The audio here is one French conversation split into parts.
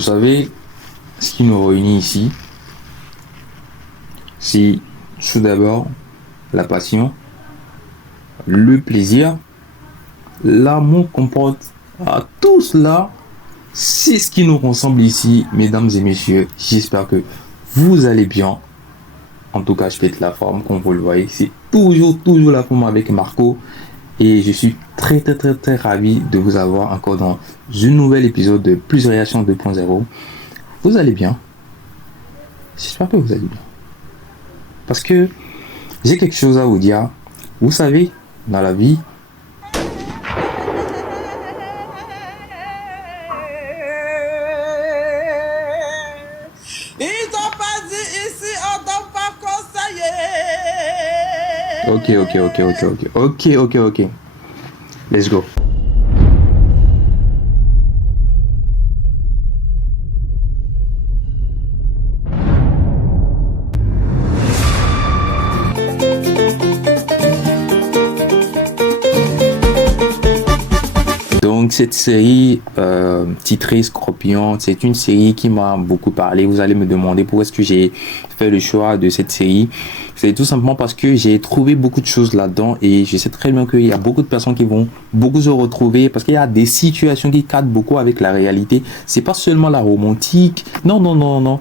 Vous savez, ce qui nous réunit ici, c'est tout d'abord la passion, le plaisir, l'amour qu'on porte à tout cela. C'est ce qui nous rassemble ici, mesdames et messieurs. J'espère que vous allez bien. En tout cas, je pète la forme, comme vous le voyez. C'est toujours la forme avec Marco. Et je suis très ravi de vous avoir encore dans un nouvel épisode de Plus Réaction 2.0. Vous allez bien? J'espère que vous allez bien. Parce que j'ai quelque chose à vous dire. Vous savez, dans la vie, Ils t'ont pas dit ici, on t'ont pas conseillé. Ok. Let's go. Donc cette série titrée Scorpion, c'est une série qui m'a beaucoup parlé. Vous allez me demander pourquoi est-ce que j'ai fait le choix de cette série. C'est tout simplement parce que j'ai trouvé beaucoup de choses là-dedans et je sais très bien qu'il y a beaucoup de personnes qui vont beaucoup se retrouver parce qu'il y a des situations qui cadrent beaucoup avec la réalité. C'est pas seulement la romantique. Non.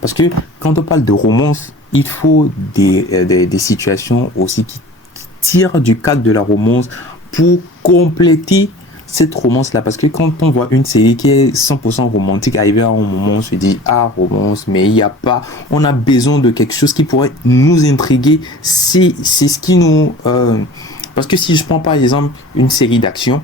Parce que quand on parle de romance, il faut des situations aussi qui tirent du cadre de la romance pour compléter cette romance là, parce que quand on voit une série qui est 100% romantique, arrivé à un moment on se dit romance, mais il n'y a pas, on a besoin de quelque chose qui pourrait nous intriguer. C'est ce qui nous parce que si je prends par exemple une série d'action,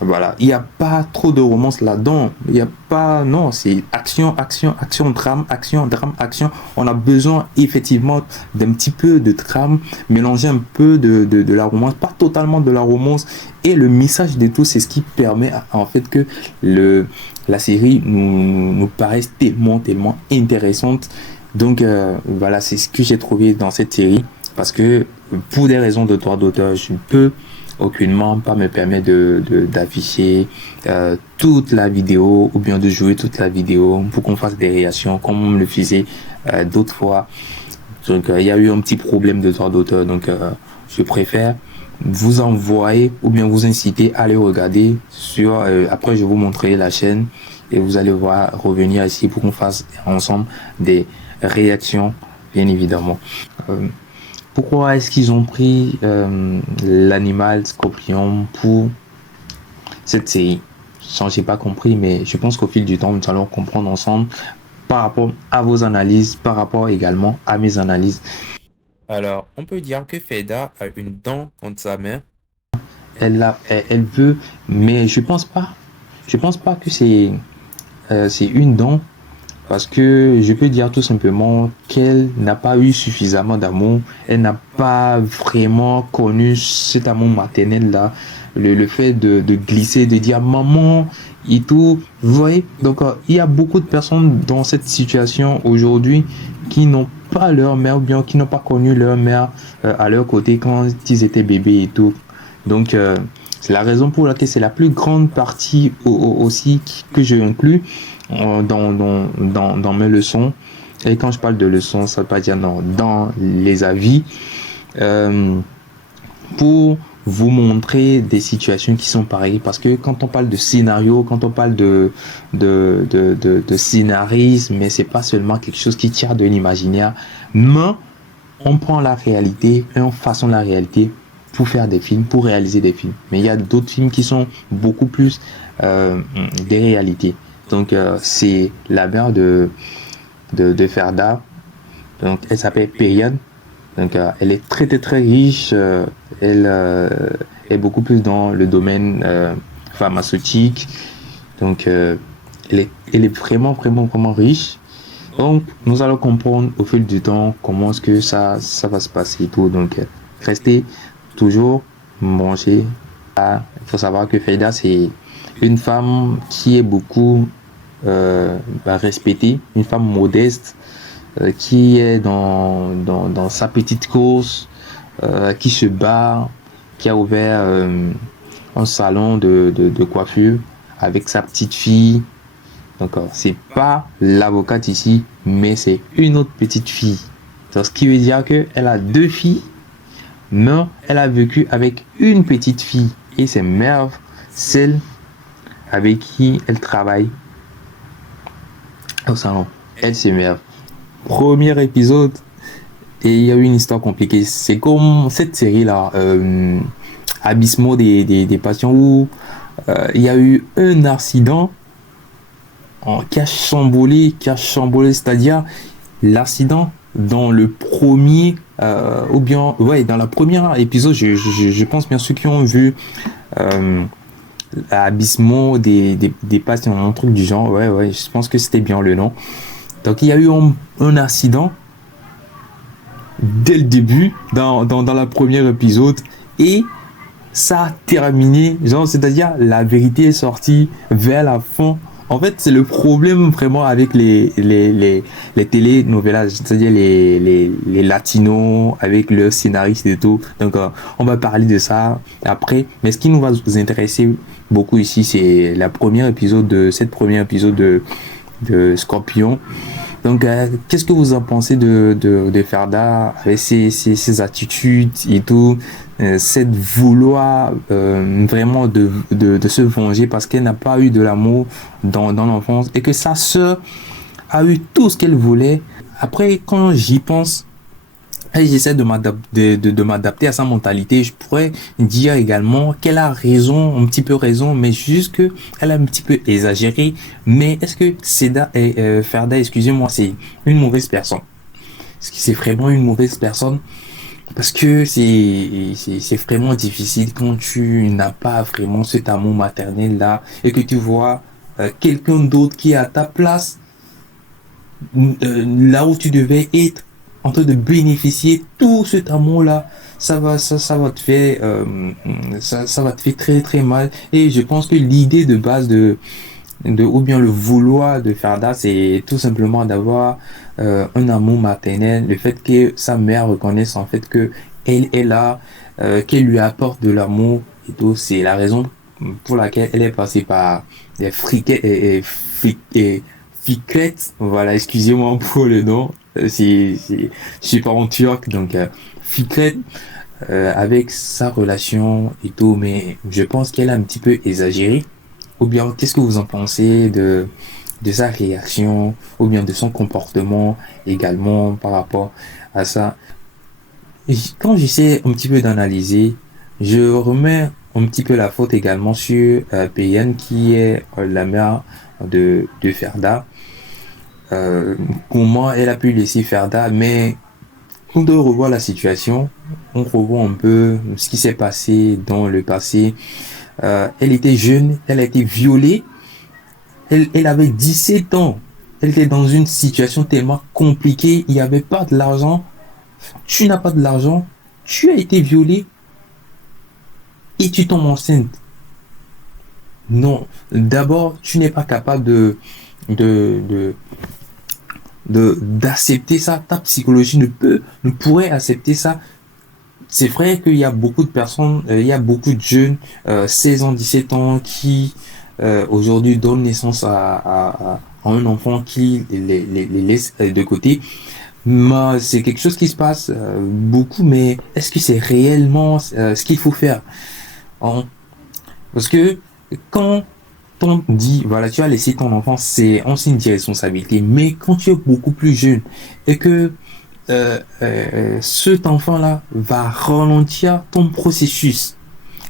voilà, il n'y a pas trop de romance là-dedans. Il n'y a pas, non, c'est action, drame. On a besoin effectivement d'un petit peu de drame, mélanger un peu de la romance, pas totalement de la romance. Et le message de tout, c'est ce qui permet en fait que la série nous paraisse tellement intéressante. Donc voilà, c'est ce que j'ai trouvé dans cette série. Parce que pour des raisons de droit d'auteur, je ne peux aucunement pas me permettre d'afficher toute la vidéo ou bien de jouer toute la vidéo pour qu'on fasse des réactions comme on le faisait d'autres fois. Donc il y a eu un petit problème de droit d'auteur, donc je préfère vous envoyer ou bien vous inciter à aller regarder sur après je vais vous montrer la chaîne et vous allez voir revenir ici pour qu'on fasse ensemble des réactions, bien évidemment. Pourquoi est-ce qu'ils ont pris l'animal Scorpion pour cette série? Je n'ai pas compris, mais je pense qu'au fil du temps, nous allons comprendre ensemble par rapport à vos analyses, par rapport également à mes analyses. Alors, on peut dire que Feda a une dent contre sa mère. Elle veut, mais je pense pas que c'est une dent. Parce que je peux dire tout simplement qu'elle n'a pas eu suffisamment d'amour. Elle n'a pas vraiment connu cet amour maternel là. Le fait de glisser, de dire maman et tout. Vous voyez? Donc il y a beaucoup de personnes dans cette situation aujourd'hui qui n'ont pas leur mère ou bien qui n'ont pas connu leur mère à leur côté quand ils étaient bébés et tout. Donc c'est la raison pour laquelle c'est la plus grande partie aussi que je inclus dans mes leçons. Et quand je parle de leçons, ça veut pas dire dans les avis, pour vous montrer des situations qui sont pareilles. Parce que quand on parle de scénario, quand on parle de scénarisme, mais c'est pas seulement quelque chose qui tire de l'imaginaire, mais on prend la réalité et on façonne la réalité pour faire des films, pour réaliser des films. Mais il y a d'autres films qui sont beaucoup plus des réalités. Donc c'est la mère de Ferda. Donc elle s'appelle Periane. Donc elle est très riche. Elle est beaucoup plus dans le domaine pharmaceutique. Donc elle est vraiment riche. Donc nous allons comprendre au fil du temps comment est-ce que ça va se passer et tout. Donc restez toujours branchés. Il faut savoir que Ferda c'est une femme qui est beaucoup respectée, une femme modeste qui est dans sa petite course, qui se bat, qui a ouvert un salon de coiffure avec sa petite fille Donc, c'est pas l'avocate ici, mais c'est une autre petite fille. Donc, ce qui veut dire qu'elle a deux filles, mais elle a vécu avec une petite fille. Et c'est Merv, celle avec qui elle travaille au salon. Elle, c'est Merv. Premier épisode, et il y a eu une histoire compliquée. C'est comme cette série-là, Abysmo des patients, où il y a eu un accident qui a chamboulé, c'est-à-dire l'accident dans le premier, ou bien, ouais, dans la première épisode, je pense bien ceux qui ont vu Abysmo des patients, un truc du genre, ouais, je pense que c'était bien le nom. Donc il y a eu un accident dès le début, dans la première épisode, et ça a terminé, genre, c'est-à-dire la vérité est sortie vers la fin. En fait, c'est le problème vraiment avec les télénovelas, c'est-à-dire les latinos avec leurs scénaristes et tout. Donc, on va parler de ça après. Mais ce qui nous va nous intéresser beaucoup ici, c'est cette première épisode de Scorpion. Donc, qu'est-ce que vous en pensez de Ferda avec ses attitudes et tout, cette vouloir vraiment de se venger parce qu'elle n'a pas eu de l'amour dans l'enfance et que sa sœur a eu tout ce qu'elle voulait. Après, quand j'y pense, et j'essaie de m'adapter à sa mentalité, je pourrais dire également qu'elle a raison, un petit peu raison, mais juste que elle a un petit peu exagéré. Mais est-ce que Ferda, excusez-moi, c'est une mauvaise personne? Est-ce que c'est vraiment une mauvaise personne? Parce que c'est vraiment difficile quand tu n'as pas vraiment cet amour maternel là et que tu vois quelqu'un d'autre qui est à ta place, là où tu devais être, en train de bénéficier tout cet amour là. Ça va te faire ça va te faire très très mal. Et je pense que l'idée de base ou bien le vouloir de Ferda, c'est tout simplement d'avoir un amour maternel, le fait que sa mère reconnaisse en fait que elle est là, qu'elle lui apporte de l'amour et tout. C'est la raison pour laquelle elle est passée par des friquettes et Fikret, voilà, excusez-moi pour le nom, je suis pas en turc, donc Fikret, avec sa relation et tout, mais je pense qu'elle a un petit peu exagéré. Ou bien, qu'est-ce que vous en pensez de sa réaction, ou bien de son comportement également par rapport à ça? Et quand j'essaie un petit peu d'analyser, je remets un petit peu la faute également sur Payenne, qui est la mère de Ferda. Comment elle a pu laisser Ferda, mais on doit revoir la situation, on revoit un peu ce qui s'est passé dans le passé. Elle était jeune, elle a été violée, elle avait 17 ans, elle était dans une situation tellement compliquée, il n'y avait pas de l'argent, tu n'as pas de l'argent, tu as été violée et tu tombes enceinte. Non, d'abord, tu n'es pas capable de d'accepter ça, ta psychologie ne pourrait accepter ça. C'est vrai qu'il y a beaucoup de personnes, il y a beaucoup de jeunes, 16 ans, 17 ans, qui aujourd'hui donnent naissance à un enfant qui les laisse de côté. Mais c'est quelque chose qui se passe beaucoup, mais est-ce que c'est réellement ce qu'il faut faire? Hein? Parce que quand on dit, voilà, tu as laissé ton enfant, c'est un signe d'irresponsabilité. Mais quand tu es beaucoup plus jeune et que cet enfant-là va ralentir ton processus,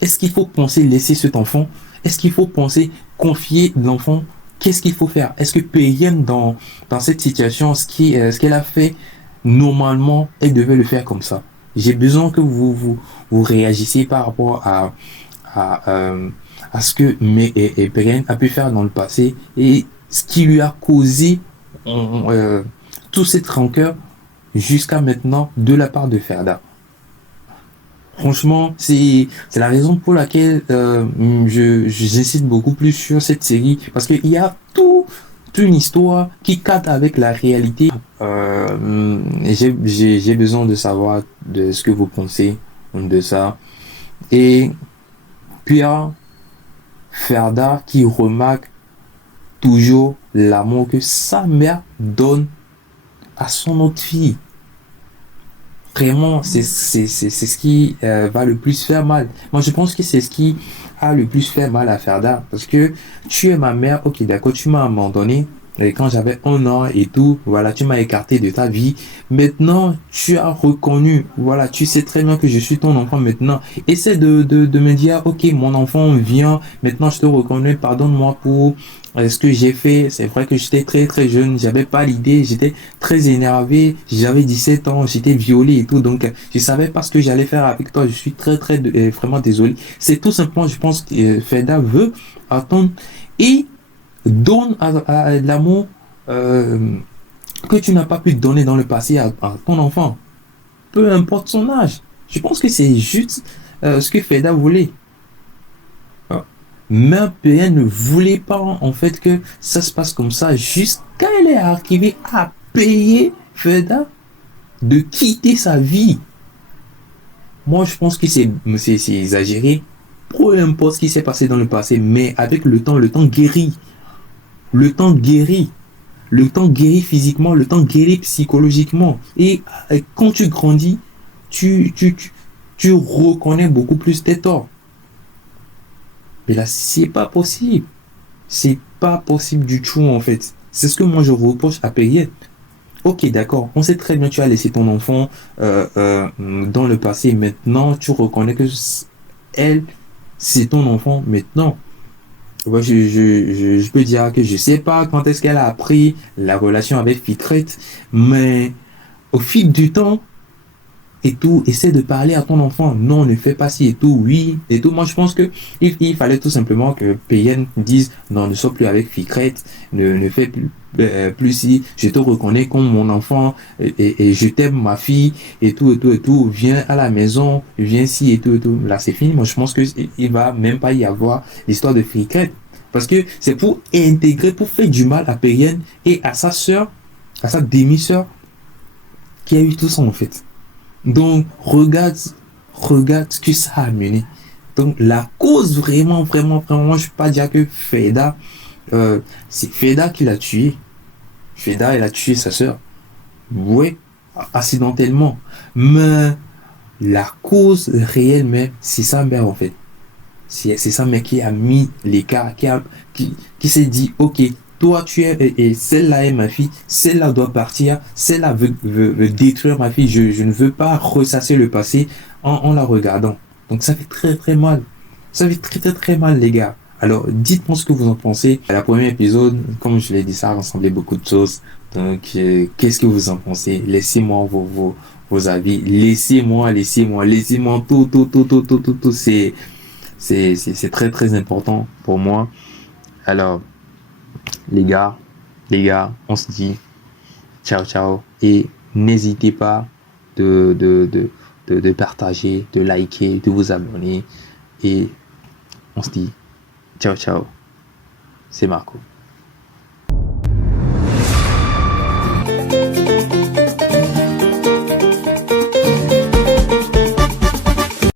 est-ce qu'il faut penser laisser cet enfant? Est-ce qu'il faut penser confier l'enfant? Qu'est-ce qu'il faut faire? Est-ce que Payenne, dans cette situation, ce qu'elle a fait, normalement, elle devait le faire comme ça? J'ai besoin que vous réagissiez par rapport à ce que Payenne a pu faire dans le passé et ce qui lui a causé toute cette rancœur jusqu'à maintenant de la part de Ferda. Franchement, c'est la raison pour laquelle j'insiste beaucoup plus sur cette série, parce qu'il y a toute une histoire qui cadre avec la réalité. J'ai besoin de savoir de ce que vous pensez de ça. Et puis il y a Ferda qui remarque toujours l'amour que sa mère donne à son autre fille. Vraiment, c'est ce qui va le plus faire mal. Moi, je pense que c'est ce qui a le plus fait mal à Ferda. Parce que tu es ma mère, ok, d'accord, tu m'as abandonné. Et quand j'avais 1 an et tout, voilà, tu m'as écarté de ta vie. Maintenant, tu as reconnu, voilà, tu sais très bien que je suis ton enfant maintenant. Essaie de me dire, ok, mon enfant vient, maintenant je te reconnais, pardonne-moi pour ce que j'ai fait. C'est vrai que j'étais très très jeune, j'avais pas l'idée, j'étais très énervé, j'avais 17 ans, j'étais violé et tout, donc je savais pas ce que j'allais faire avec toi, je suis très très vraiment désolé. C'est tout simplement, je pense que Feda veut attendre et donne à l'amour que tu n'as pas pu donner dans le passé à ton enfant, peu importe son âge. Je pense que c'est juste ce que Feda voulait. Ah. Mais PN ne voulait pas en fait que ça se passe comme ça jusqu'à elle est arrivée à payer Feda de quitter sa vie. Moi, je pense que c'est exagéré. Peu importe ce qui s'est passé dans le passé, mais avec le temps guérit. Le temps guérit. Le temps guérit physiquement, le temps guérit psychologiquement. Et quand tu grandis, tu reconnais beaucoup plus tes torts. Mais là, c'est pas possible. C'est pas possible du tout, en fait. C'est ce que moi je reproche à Payette. Ok, d'accord. On sait très bien que tu as laissé ton enfant dans le passé. Maintenant, tu reconnais que elle, c'est ton enfant maintenant. Ouais, je peux dire que je sais pas quand est-ce qu'elle a appris la relation avec Fitret, mais au fil du temps et tout, essaie de parler à ton enfant. Non, ne fais pas ci et tout, oui, et tout. Moi, je pense que il fallait tout simplement que PN dise non, ne sois plus avec Fitret, ne fais plus si, je te reconnais comme mon enfant et je t'aime ma fille et tout, et tout, et tout. Viens à la maison, viens ci et tout, et tout. Là, c'est fini. Moi, je pense que il va même pas y avoir l'histoire de Fitret. Parce que c'est pour intégrer, pour faire du mal à PN et à sa sœur, à sa demi-sœur, qui a eu tout ça en fait. Donc, regarde ce que ça a amené. Donc, la cause vraiment, vraiment, vraiment, je ne peux pas dire que Feda, c'est Feda qui l'a tué. Feda, elle a tué sa sœur. Oui, accidentellement. Mais la cause réelle, mais c'est sa mère en fait. C'est sa mère qui a mis l'écart, qui s'est dit, ok, toi tu es, et celle-là est ma fille, celle-là doit partir, celle-là veut détruire ma fille, je ne veux pas ressasser le passé en la regardant. Donc ça fait très très mal. Ça fait très très très mal les gars. Alors dites-moi ce que vous en pensez. À la première épisode, comme je l'ai dit, ça a rassemblé beaucoup de choses. Donc qu'est-ce que vous en pensez? Laissez-moi vos avis. Laissez-moi tout. C'est très très important pour moi. Alors, les gars, on se dit ciao ciao et n'hésitez pas de partager, de liker, de vous abonner et on se dit ciao ciao. C'est Marco.